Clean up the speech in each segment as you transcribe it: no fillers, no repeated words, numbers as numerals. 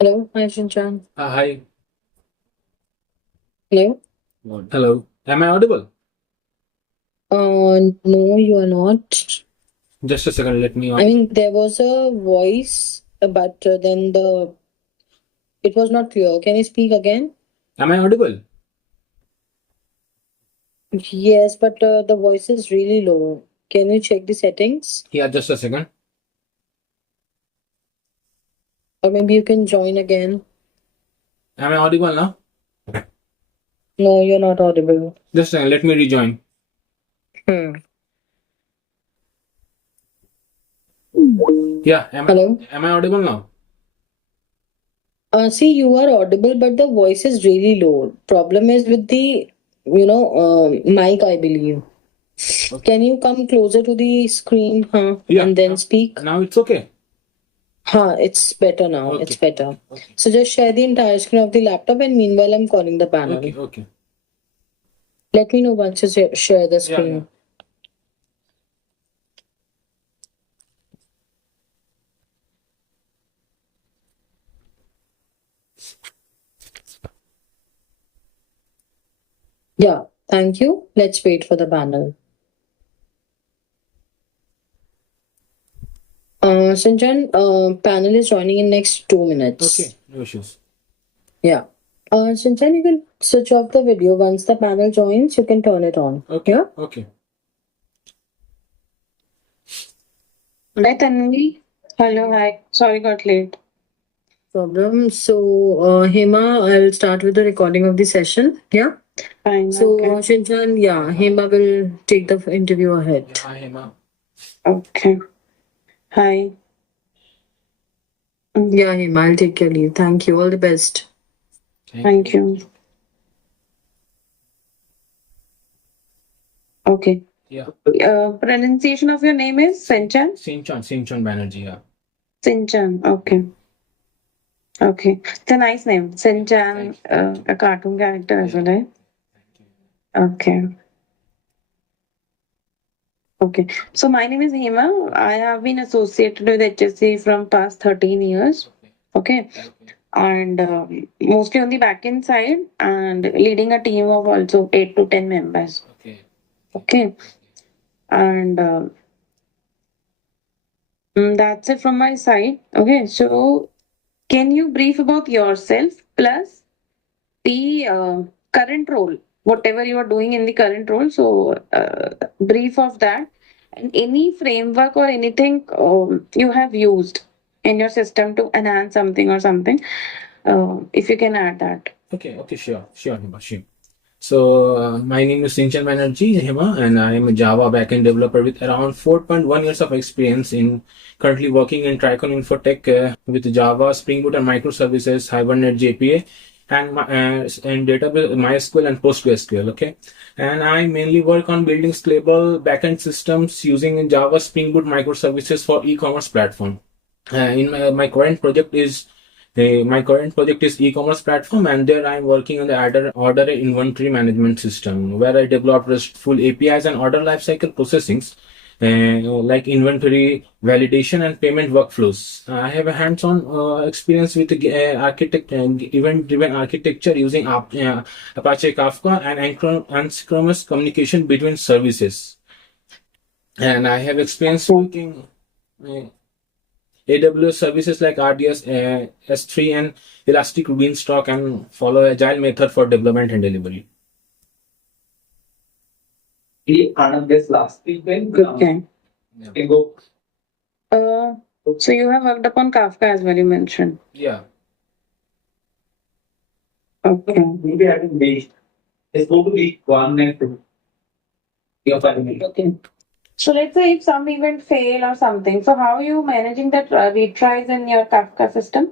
Hello, hi Shinchan. Hi. Hello. Hello. Am I audible? No, you are not. Just a second. Let me I on. mean, there was a voice, but then the it was not clear. Can you speak again? Am I audible? Yes, but the voice is really low. Can you check the settings? Yeah, just a second. Or maybe you can join again. Am I audible now? No, you're not audible. Just a second. Let me rejoin. Hmm. Yeah. Hello. Am I audible now? See, you are audible, but the voice is really low. Problem is with the, mic, I believe. Okay. Can you come closer to the screen, Yeah. and then speak? Now it's okay. It's better now. It's Okay. better. So just share the entire screen of the laptop, and meanwhile, I'm calling the Okay. panel. Okay. Let me know once you share the Yeah. Yeah. screen. Yeah, thank you. Let's wait for the panel. Sanjan, panel is joining in next 2 minutes. Okay. No issues. Yeah. Sanjan, you can switch off the video. Once the panel joins, you can turn it on. Okay. Yeah? Okay. Hi Tanvi. Hello, hi. Sorry, got late. Problem. So, Hema, I'll start with the recording of the session. Yeah? Fine, So, okay. Shinchan, yeah, Hema will take the interview ahead. Hi, Hema. Okay. Hi. Yeah, Hema, I'll take your leave. Thank you. All the best. Thank you. Okay. Yeah. Pronunciation of your name is Senchan? Sinchan Banerjee. Yeah. Sinchan. Okay. Okay. It's a nice name. Sinchan, a cartoon character as well, right? Okay. Okay. So my name is Hema. I have been associated with HSC from past 13 years. Okay. And mostly on the backend side and leading a team of also 8 to 10 members. Okay. Okay. And that's it from my side. Okay. So can you brief about yourself plus the current role, whatever you are doing in the current role? So brief of that and any framework or anything you have used in your system to enhance something or something. If you can add that. Okay. Okay. Sure. Sure, Hema. Sure. So, my name is Sinchan Banerjee, Hema, and I am a Java backend developer with around 4.1 years of experience in currently working in Tricon Infotech with Java, Spring Boot, and microservices, Hibernate JPA, and database MySQL and PostgreSQL. Okay, and I mainly work on building scalable backend systems using Java, Spring Boot, microservices for e-commerce platform. In my current project is e-commerce platform, and there I'm working on the order inventory management system where I develop RESTful APIs and order lifecycle processings like inventory validation and payment workflows. I have a hands-on experience with event-driven architecture using Apache Kafka and asynchronous communication between services. And I have experience working uh, AWS services like RDS, S3, and Elastic Beanstalk, and follow agile method for development and delivery. Okay. Yeah. Uh, so you have worked upon Kafka as well, you mentioned. Yeah. Okay. Okay. So let's say if some event fail or something, so how are you managing that retries in your Kafka system?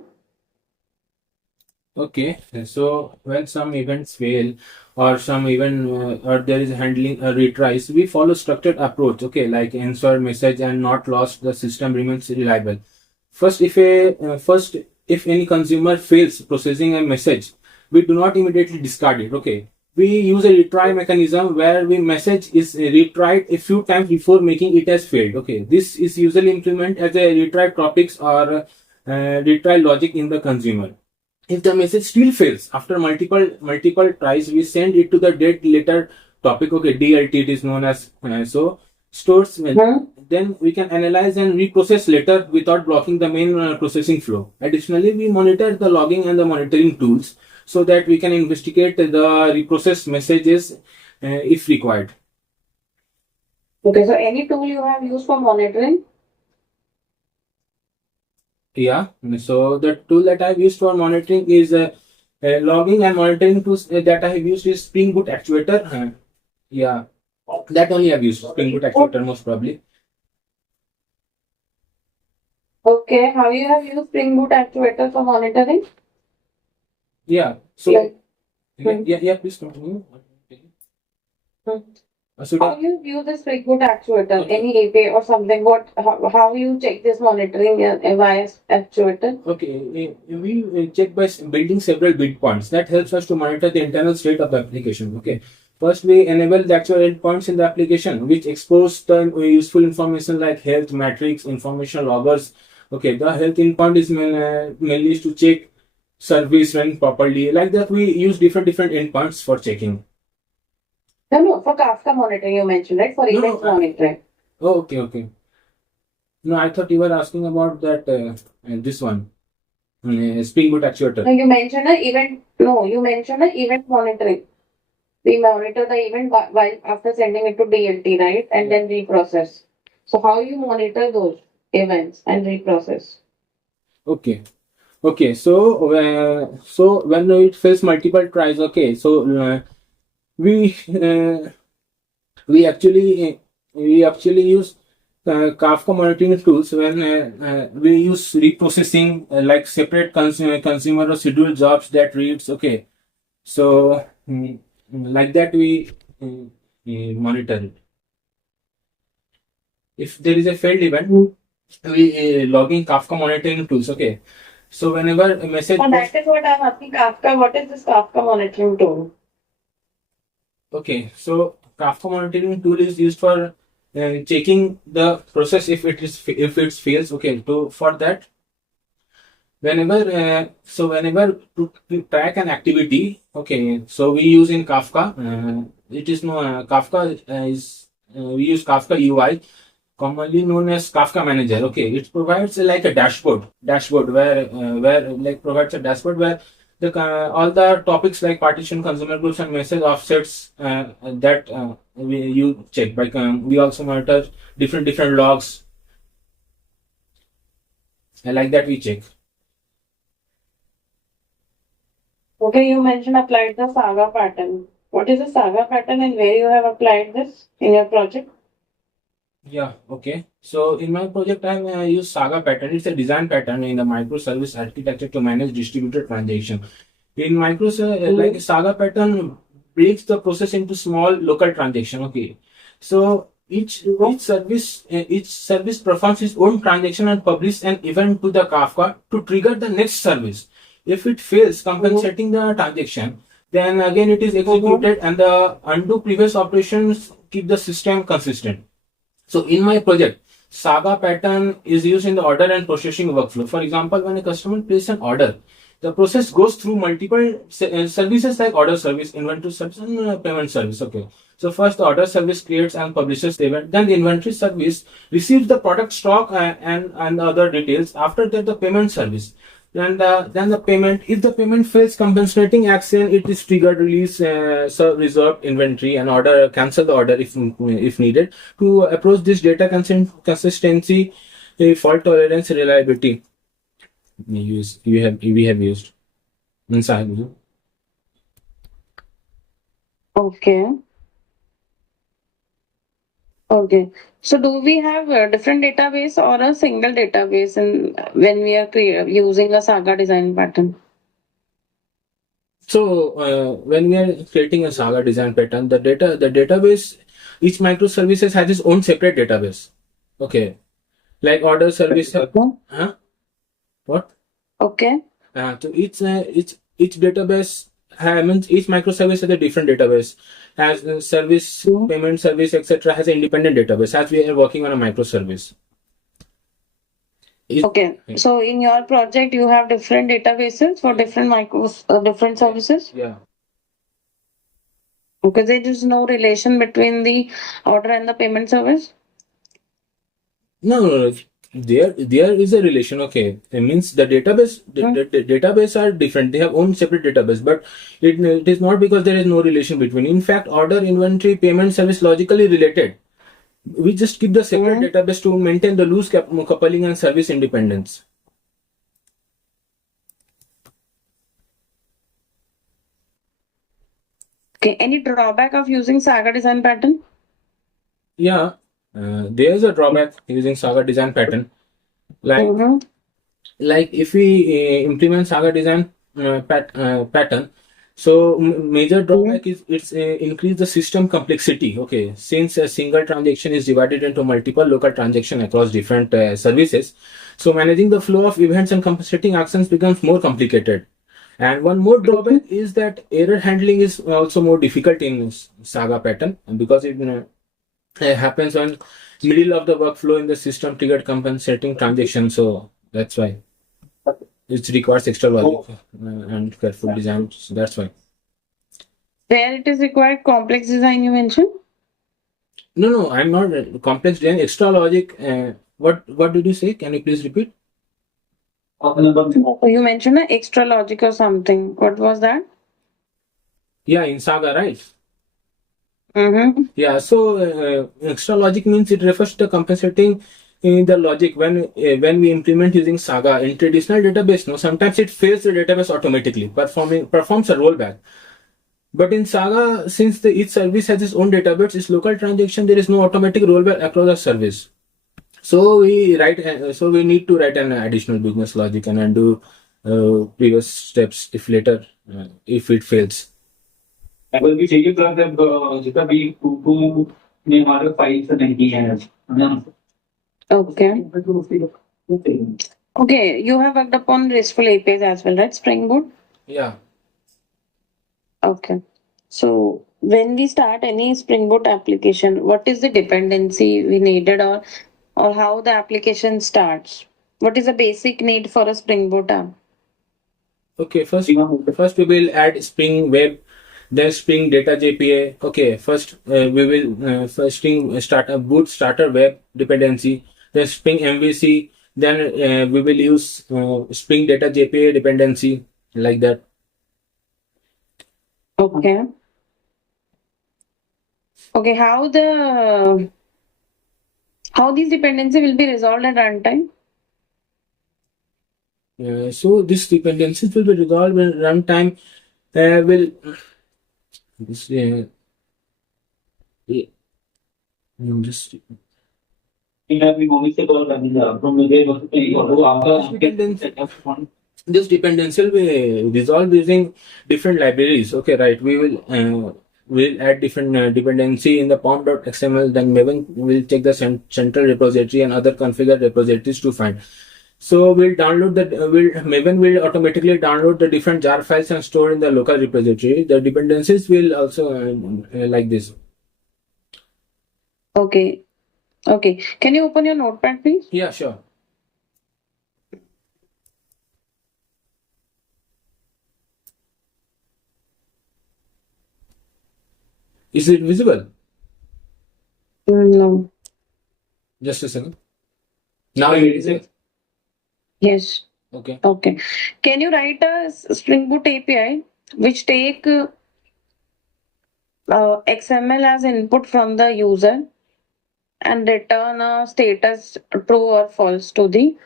Okay. So when some events fail, or some even or there is handling retries, we follow structured approach. Okay, like answer message and not lost, the system remains reliable. First, if any consumer fails processing a message, we do not immediately discard it. Okay, we use a retry mechanism where we message is retried a few times before making it as failed. Okay, this is usually implemented as a retry topics or retry logic in the consumer. If the message still fails after multiple tries, we send it to the date later topic. Okay, DLT it is known as. So stores. Then we can analyze and reprocess later without blocking the main processing flow. Additionally, we monitor the logging and the monitoring tools so that we can investigate the reprocessed messages if required. Okay, so any tool you have used for monitoring? Yeah, so the tool that I've used for monitoring is logging and monitoring tools that I have used is Spring Boot Actuator. Yeah, that only I've used Spring Boot Actuator most probably. Okay, how you have used Spring Boot Actuator for monitoring? Yeah, so Like, yeah, please continue. So how you use the Spring Boot Actuator? Any API or something? How you check this monitoring via Actuator? okay, we check by building several bit points. That helps us to monitor the internal state of the application. Okay, first we enable the actual endpoints in the application, which expose the useful information like health metrics, information loggers. Okay, the health endpoint is mainly used to check service running properly. Like that, we use different endpoints for checking. No, for Kafka monitoring you mentioned, right? For event monitoring. Oh, okay. No, I thought you were asking about that this one, Spring Boot Actuator. No, you mentioned an event. No, you mentioned an event monitoring. We monitor the event while after sending it to DLT, right? And then reprocess. So how you monitor those events and reprocess? Okay. So when it fails multiple tries, okay. So we actually use Kafka monitoring tools when we use reprocessing like separate consumer or scheduled jobs that reads. Okay, so like that we monitor it. If there is a failed event, we log in Kafka monitoring tools. Okay, so whenever a message. So that is what I'm asking. Kafka. What is this Kafka monitoring tool? Okay, so Kafka monitoring tool is used for checking the process if it fails. Okay, so for that, whenever to track an activity, okay, so we use in Kafka. It is no Kafka is we use Kafka UI, commonly known as Kafka Manager. Okay, it provides like a dashboard where like provides a dashboard where all the topics like partition, consumer groups, and message offsets that you check. Like we also monitor different logs. And like that we check. Okay, you mentioned applied the Saga pattern. What is the Saga pattern and where you have applied this in your project? Yeah, okay. So in my project, I use Saga pattern. It's a design pattern in the microservice architecture to manage distributed transaction. In microservice, like Saga pattern breaks the process into small local transaction. Okay, so each service performs its own transaction and publish an event to the Kafka to trigger the next service. If it fails compensating the transaction, then again it is executed and the undo previous operations keep the system consistent. So in my project, Saga pattern is used in the order and processing workflow. For example, when a customer places an order, the process goes through multiple services like order service, inventory service, and payment service. Okay. So first the order service creates and publishes the event. Then the inventory service receives the product stock and other details. After that, the payment service. Then the payment. If the payment fails compensating action, it is triggered, release reserved inventory and order cancel the order if needed to approach this data consistency, fault tolerance, reliability. We have used in Saga. Okay. Okay. So do we have a different database or a single database in when we are using a Saga design pattern? So when we are creating a Saga design pattern, the database, each microservices has its own separate database. Okay, like order service. Huh? What? Okay. So each database means each microservice has a different database. As service, payment service, etc., has an independent database. As we are working on a microservice. Okay, so in your project you have different databases for different services. Yeah. Okay, there is no relation between the order and the payment service. No. There is a relation. Okay, it means the database are different. They have own separate database, but it is not because there is no relation between. In fact, order, inventory, payment service logically related. We just keep the separate database to maintain the loose coupling and service independence. Okay, any drawback of using Saga design pattern? Yeah, there's a drawback using Saga design pattern. Like if we implement Saga design pattern, so major drawback is it's increase the system complexity. Okay, since a single transaction is divided into multiple local transactions across different services, so managing the flow of events and compensating actions becomes more complicated. And one more drawback is that error handling is also more difficult in Saga pattern because it happens on middle of the workflow in the system triggered compensating transaction. So that's why it requires extra logic and careful design. So that's why. Where it is required complex design, you mentioned. No, I'm not complex design. Extra logic. What did you say? Can you please repeat? You mentioned an extra logic or something. What was that? Yeah, in Saga, right? Mm-hmm. Yeah, so extra logic means it refers to compensating in the logic when we implement using Saga in traditional database. No, sometimes it fails the database automatically, performs a rollback. But in Saga, since each service has its own database, its local transaction, there is no automatic rollback across the service. So we need to write an additional business logic and undo previous steps if later if it fails. अगर भी चाहिए तो जब जितना भी to ने हमारे file से नहीं है Okay, you have worked upon RESTful APIs as well, right? Spring Boot. Yeah. Okay. So when we start any Spring Boot application, what is the dependency we needed, or how the application starts? What is the basic need for a Spring Boot app? Okay, first we will add Spring Web, then Spring Data JPA. Okay, first we will first start a boot starter web dependency, then Spring MVC, then we will use Spring Data JPA dependency like that. Okay. Okay, how these dependency will be resolved at runtime? So this dependencies will be resolved in runtime. Just this dependency will be resolved using different libraries. Okay, right. We'll add different dependency in the pom.xml. Then Maven will check the central repository and other configured repositories to find. So we'll download that. Maven will automatically download the different jar files and store in the local repository. The dependencies will also like this. Okay. Okay. Can you open your notepad, please? Yeah, sure. Is it visible? No. Just a second. Now it is it. Yes. Okay. Okay. Can you write a Spring Boot API which take XML as input from the user and return a status true or false to the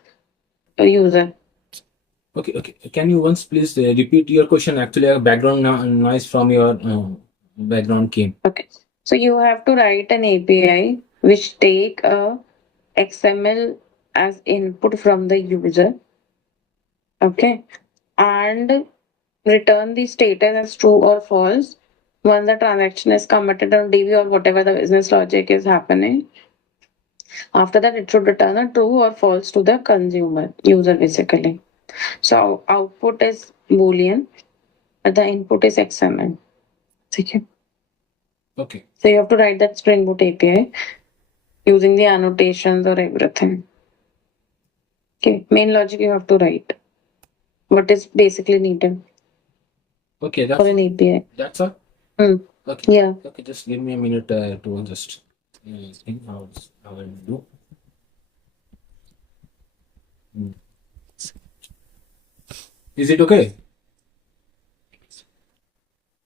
user? Okay. Can you once please repeat your question? Actually, a background noise from your background came. Okay. So you have to write an API which take a XML as input from the user. Okay. And return the status as true or false once the transaction is committed on DB or whatever the business logic is happening. After that, it should return a true or false to the user basically. So output is boolean, but the input is XML. Okay. Okay. So you have to write that Spring Boot API using the annotations or everything. Okay, main logic you have to write. What is basically needed Okay, for an API. that's all. Hmm. Okay. Yeah. Okay, just give me a minute to just think how I will do. Hmm. Is it okay?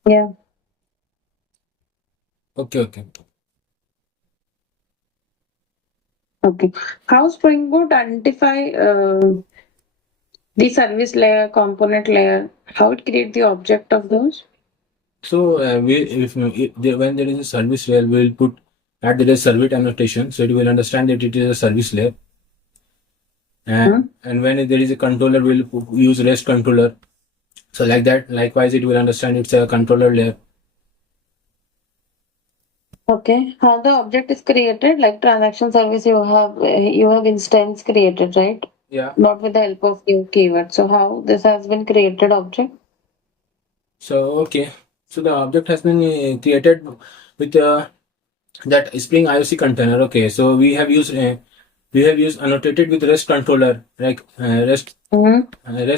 Yeah. Okay. Okay. How Spring Boot identify the service layer, component layer? How it create the object of those? So when there is a service layer, we will put at the service annotation, so it will understand that it is a service layer. And when there is a controller, we'll use REST controller. So like that, likewise, it will understand it's a controller layer. Okay. How the object is created? Like transaction service, you have instance created, right? Yeah. Not with the help of new keyword. So how this has been created object? So okay. So the object has been created with that Spring IOC container. Okay. So we have used annotated with REST controller, like REST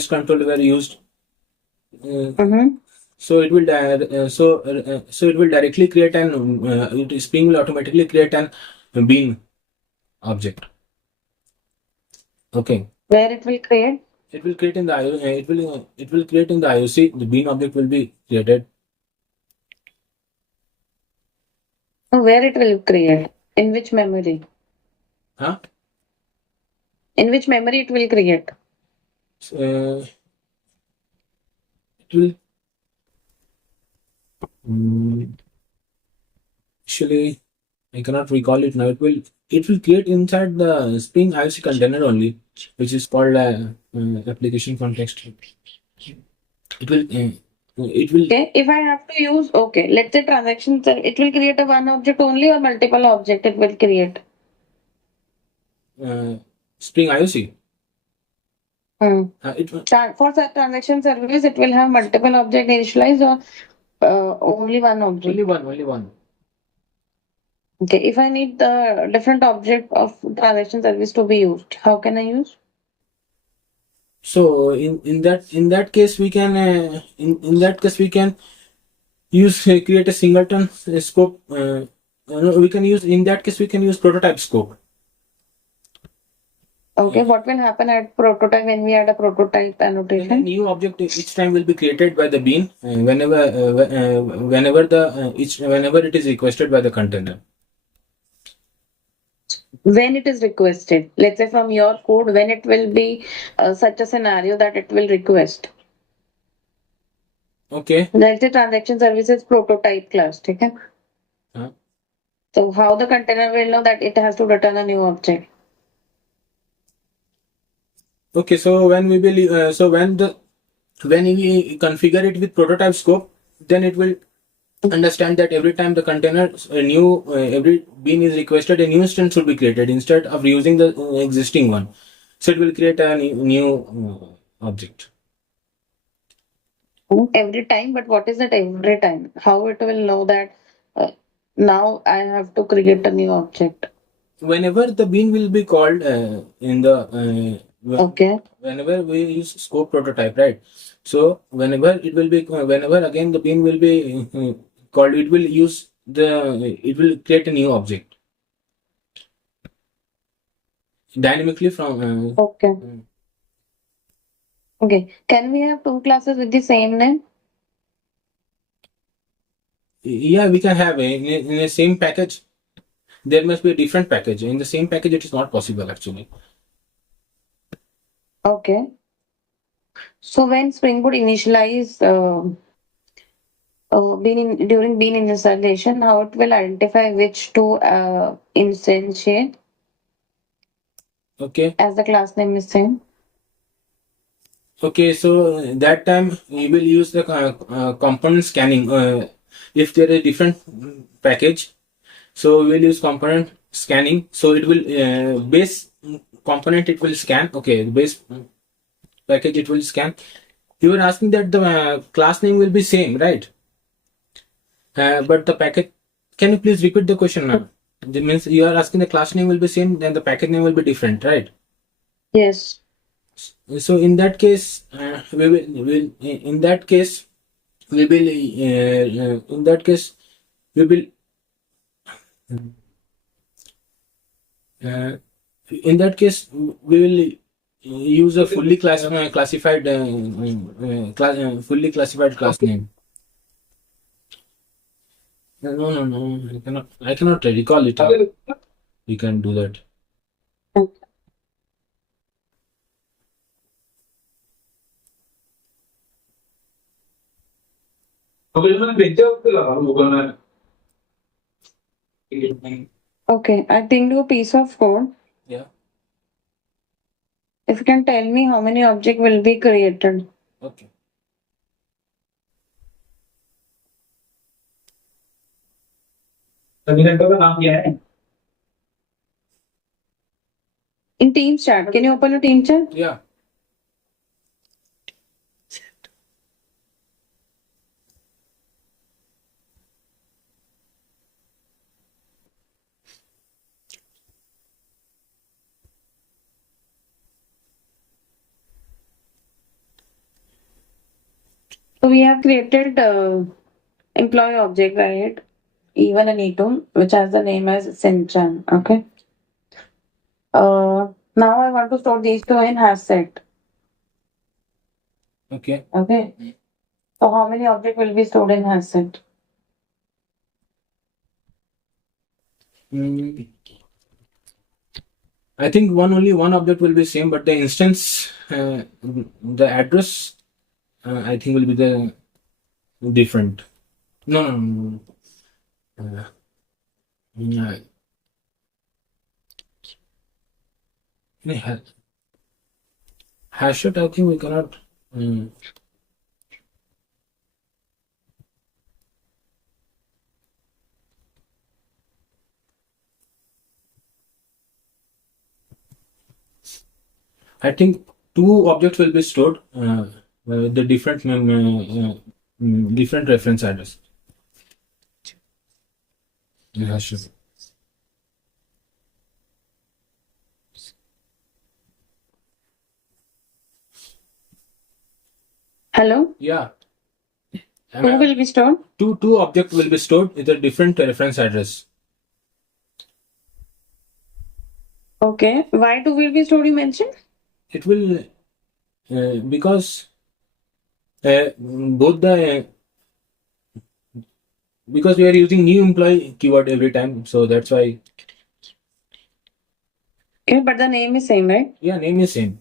controller were used. So it will so it will directly create Spring will automatically create an bean object. Okay. Where it will create? It will create in the it will create in the IOC. The bean object will be created. Where it will create? In which memory? Huh? In which memory it will create? It will actually I cannot recall it now. It will create inside the Spring IOC container only, which is called application context. It will Okay, if I have to use, okay, let's say transaction, it will create a one object only or multiple object it will create? Spring IOC. For transaction service, it will have multiple object initialized or only one object? Only one. Okay, if I need the different object of transaction service to be used, how can I use? So in that case we can in that case we can use create a singleton scope. We can use in that case we can use prototype scope. Okay, what will happen at prototype when we add a prototype A annotation? new object each time will be created by the bean whenever it is requested by the container. When it is requested, let's say from your code, when it will be such a scenario that it will request. Okay. Let's say transaction services prototype class, okay? So how the container will know that it has to return a new object? Okay, so when we configure it with prototype scope, then it will understand that every time the container every bean is requested, a new instance should be created instead of using the existing one. So it will create a new object. Every time, but what is it every time? How it will know that now I have to create a new object? Whenever the bean will be called in the Okay. whenever we use scope prototype, right? So whenever again the bean will be called, it will create a new object dynamically from. Okay. Okay. Can we have two classes with the same name? Yeah, we can have in a same package. There must be a different package. In the same package, it is not possible actually. Okay. So when Spring Boot initialize during bean initialization, how it will identify which to instantiate? Okay. As the class name is same. Okay, so that time we will use the component scanning. If there is different package, so we will use component scanning. So it will base component it will scan. Okay, base package it will scan. You were asking that the class name will be same, right? But the package. Can you please repeat the question now? That means you are asking the class name will be same, then the package name will be different, right? Yes. So in that case, we will in that case we will in that case we will uh, in that case we will use a fully classified class name. No, I cannot recall it. We can do that. Okay, I think a piece of code. Yeah. If you can tell me how many object will be created. Okay. समीकरण का नाम क्या है? In Teams chat, can you open a Team chat? Yeah. So we have created employee object, right? Even an E2, which has the name as Sinchan. Okay. Now I want to store these two in HashSet. Okay. Okay. So how many object will be stored in HashSet? I think only one object will be same, but the instance, the address, I think will be the different. No. Yeah. HashSet, I think we cannot. I think two objects will be stored with the different different reference address. in HashSet. Hello? Yeah. Who will be stored? Two objects will be stored with a different reference address. Okay. Why two will be stored, you mentioned? It will because both the because we are using new employee keyword every time, so that's why. Okay, but the name is same, right? Yeah, name is same,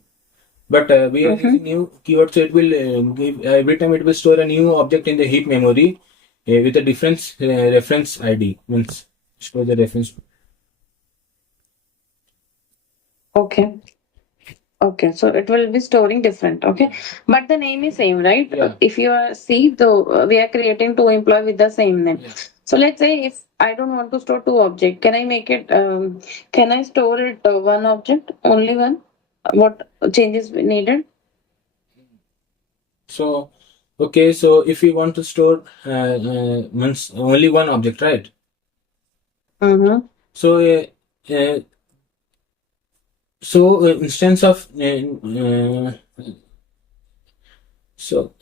but we are using new keyword, so it will give every time it will store a new object in the heap memory with a different reference ID, means store the reference. Okay. Okay, so it will be storing different. Okay, but the name is same, right? Yeah. If you are see, the we are creating two employee with the same name. Yeah. So let's say if I don't want to store two object, can I make it? Can I store it one object, only one? What changes needed? So okay, so if we want to store means only one object, right? Mm-hmm. So uh, instance of so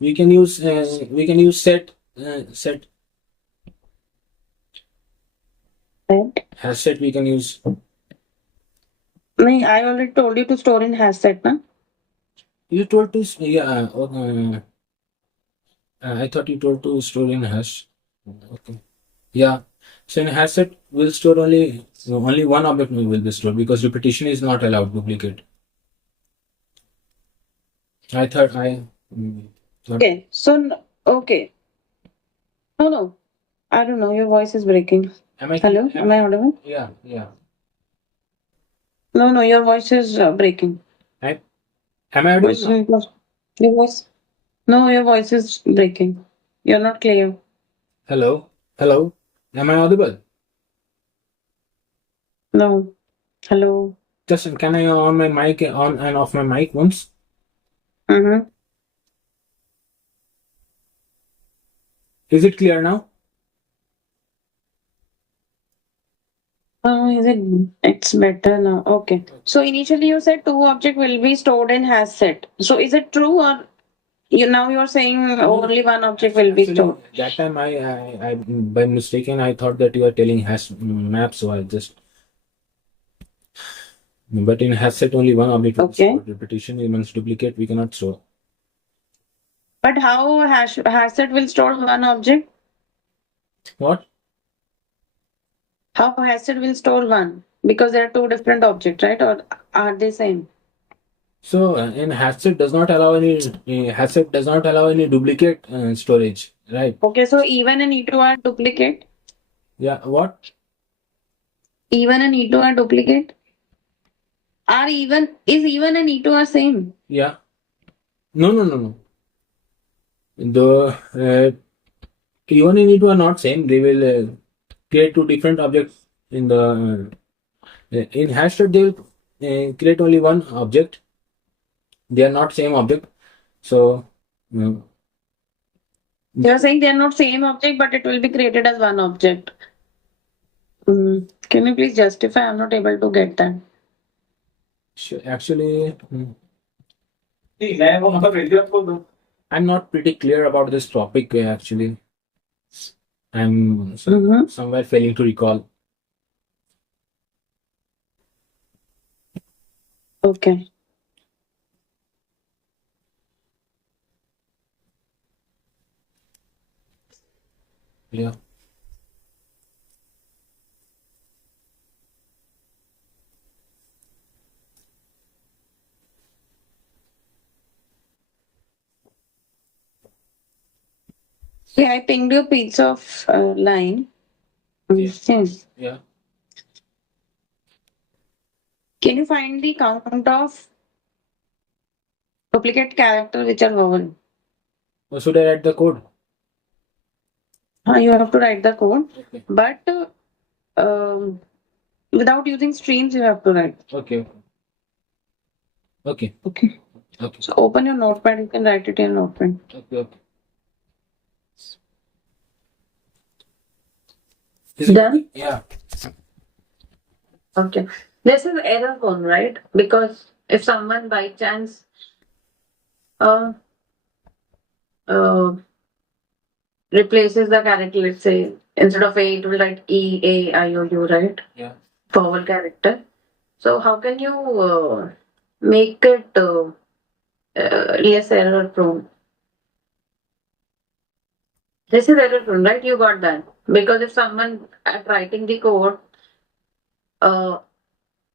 we can use set set Right. HashSet we can use. No, I already told you to store in HashSet, na? You told to I thought you told to store in hash. Okay. Yeah. So in HashSet we'll store only one object will be stored because repetition is not allowed, duplicate. I thought Okay. So okay. No. I don't know. Your voice is breaking. Hello? Am I audible? Yeah. No. Your voice is breaking. Am I audible now? Your voice. No, your voice is breaking. You're not clear. Hello. Am I audible? No. Hello. Just can I on my mic on and off my mic once? Mm-hmm. Is it clear now? Is it? It's better now. Okay. So initially you said two object will be stored in HashSet. So is it true, or you're saying only one object will be Actually, stored? that time I by mistaken I thought that you are telling hash map, so I just. But in HashSet only one object will be Okay. stored. Repetition means duplicate. We cannot store. But how HashSet will store one object? What? How HashSet will store one? Because there are two different objects, right? Or are they same? So in HashSet does not allow any HashSet does not allow any duplicate storage, right? Okay, so even and E2 are duplicate. Yeah. What? Even and E2 are duplicate. Is even and E2 are same? Yeah. No. The even in E2 are not same. They will create two different objects in the in HashSet. They will create only one object. They are not same object. So. You're saying they are not same object, but it will be created as one object. Can you please justify? I'm not able to get that. Actually, नहीं, मैं वो मतलब ready आपको दो. I'm not pretty clear about this topic. Actually, I'm somewhere failing to recall. Okay. Yeah. Yeah, I pinged you a piece of line. Yes. Yeah. Can you find the count of duplicate character which are vowel? Or should I write the code? You have to write the code, Okay. but without using streams, you have to write. Okay. Okay. Okay. Okay. So open your notepad. You can write it in notepad. Okay. Done? Yeah. Okay. This is error code, right? Because if someone by chance replaces the character, let's say instead of A, it will write E, A, I, O, U, right? Yeah. Vowel character. So how can you make it less error prone? This is error prone, right? You got that. Because if someone at writing the code,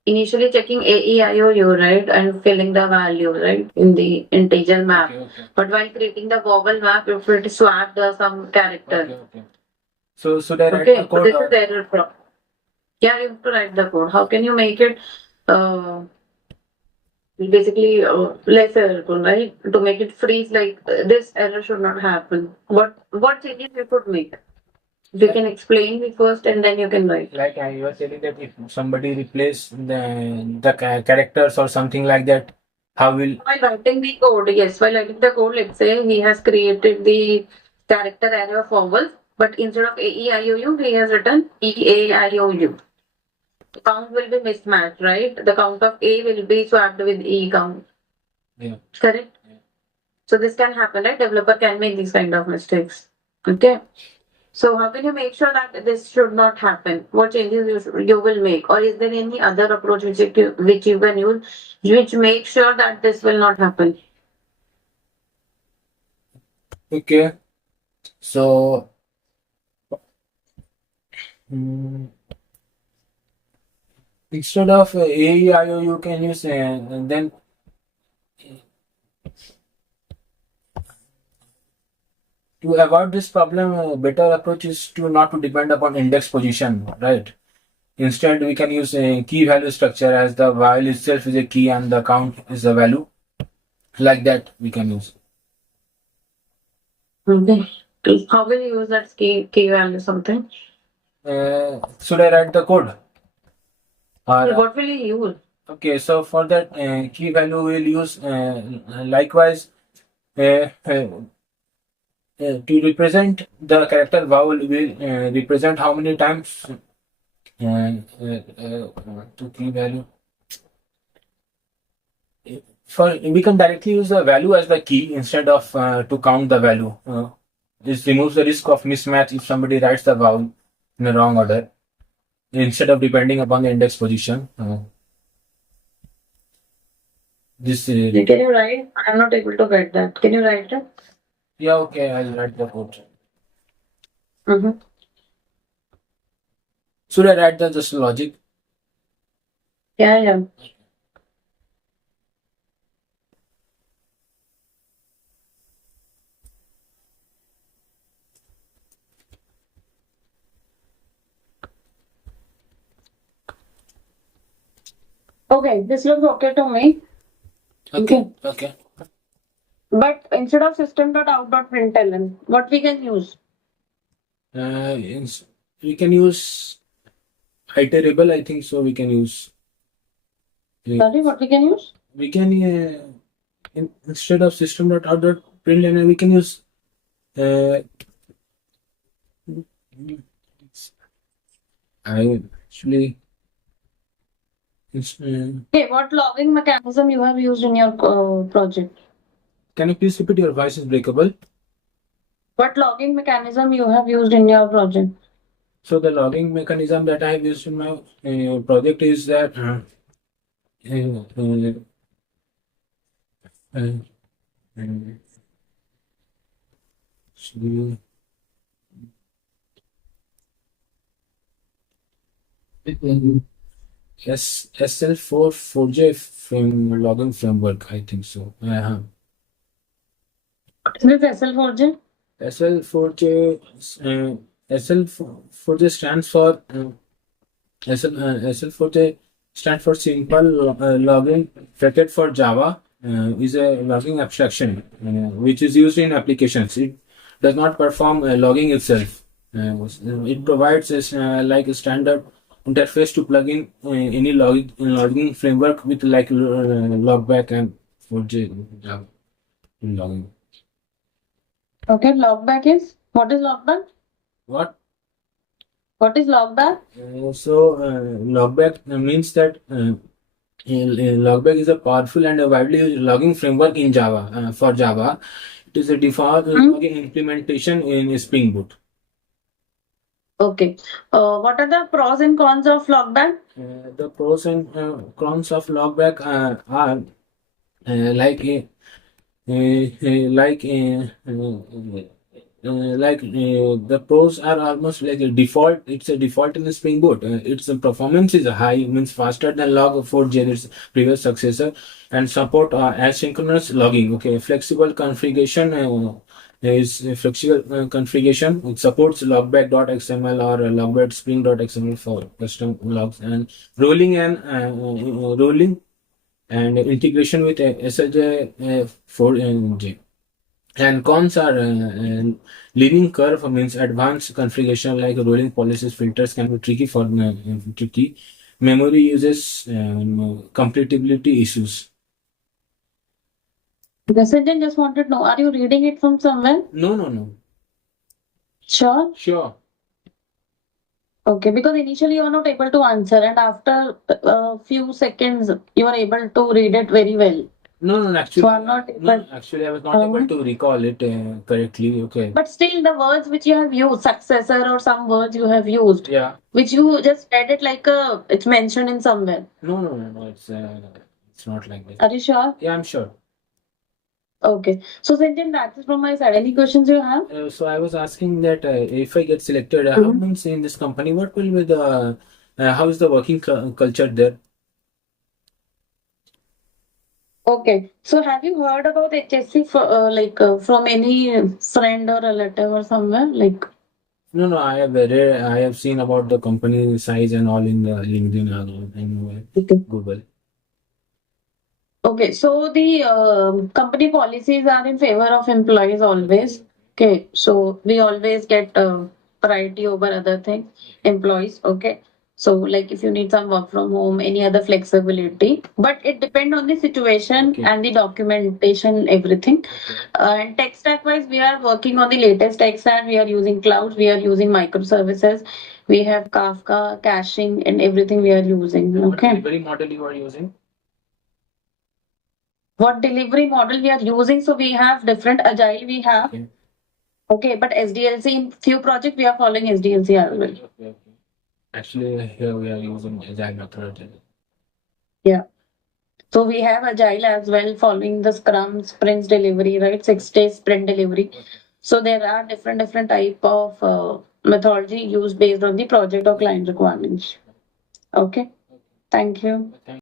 initially checking A, E, I, O, U, right? And filling the value, right? In the integer map. Okay. But while creating the vowel map, if it swapped some character. Okay. So should I write Okay, the so code? this is error prone. Yeah, you have to write the code. How can you make it basically less error prone, right? To make it freeze, like this error should not happen. What changes you could make? You can explain me first, and then you can write. Like you were telling that if somebody replace the characters or something like that, how will? While writing the code, yes, while writing the code, let's say he has created the character array of vowels, but instead of A, E, I, O, U, he has written E, A, I, O, U. The count will be mismatched, right? The count of A will be swapped with E count. Yeah. Correct? Yeah. So this can happen, right? Developer can make these kind of mistakes. Okay. So how can you make sure that this should not happen? What changes you will make? Or is there any other approach which you can use which makes sure that this will not happen? Okay. So. Instead of AEIO, you can use then to avoid this problem, a better approach is to not to depend upon index position, right? Instead, we can use a key value structure as the while itself is a key and the count is a value. Like that, we can use. Okay. How will you use that key value something? Should I write the code? Or, What will you use? okay, so for that key value, we'll use likewise to represent the character vowel, will represent how many times to key value. We can directly use the value as the key instead of to count the value. This removes the risk of mismatch if somebody writes the vowel in the wrong order instead of depending upon the index position. This Can you write? I'm not able to write that. Can you write it? yeah, okay, I'll write the code. Mm-hmm. Should I write the just logic? Yeah. Okay, this looks okay to me. Okay. But instead of system.out.println, what we can use? We can use iterable. I think so. We can use. Sorry, what we can use? We can instead of system.out.println, we can use. I actually. Okay, what logging mechanism you have used in your project? Can you please repeat? Your voice is breakable. What logging mechanism you have used in your project? So the logging mechanism that I have used in my project is that SL4 4J logging framework. I think so. Is this SL4J? SL4J stands for SL4J stands for simple logging bracket for Java. Is a logging abstraction which is used in applications. It does not perform logging itself. It provides like a standard interface to plug in any logging framework with like Logback and 4J Java logging. Okay, Logback is? What is Logback? What? What is Logback? Logback means that Logback is a powerful and a widely used logging framework in Java. For Java, it is a default logging implementation in Spring Boot. Okay. What are the pros and cons of Logback? The pros and cons of Logback are the pros are almost like a default. It's a default in the Spring Boot. Its performance is high, means faster than Log4j, its previous successor, and support asynchronous logging. Okay, flexible configuration is flexible configuration. It supports logback.xml or logback.spring.xml for custom logs and rolling and integration with SLJ4J. And cons are learning curve, means advanced configuration like rolling policies filters can be tricky. Memory uses compatibility issues. Sanjay just wanted to know, are you reading it from somewhere? No. Sure. Okay, because initially you were not able to answer, and after a few seconds you were able to read it very well. No, actually, So I'm not able. actually, I was not able to recall it correctly. Okay. But still, the words which you have used, successor or some words you have used, Yeah. which you just read it like it's mentioned in somewhere. No. It's not like that. Are you sure? Yeah, I'm sure. Okay. So, Sanjay, that is from my side. Any questions you have? So I was asking that if I get selected, how means in this company, what will be the how is the working culture there? Okay. So, have you heard about HSC from any friend or relative or somewhere? Like, No, I have seen about the company size and all in the LinkedIn and Google. okay. So, the company policies are in favor of employees always. Okay. So, we always get priority over other things, employees. Okay. So, like if you need some work from home, any other flexibility, but it depends on the situation and the documentation, everything. And tech stack wise, we are working on the latest tech stack. We are using clouds, we are using microservices, We have Kafka, caching, and everything we are using. What Okay. delivery model you are using? What delivery model we are using? So we have different agile. We have. Okay. Okay, but SDLC in few projects we are following SDLC as well. Okay. Actually, here we are using agile method. Yeah. So we have agile as well, following the Scrum sprints delivery, right? 6 day sprint delivery. So there are different type of methodology used based on the project or client requirements. Okay. Thank you. Thank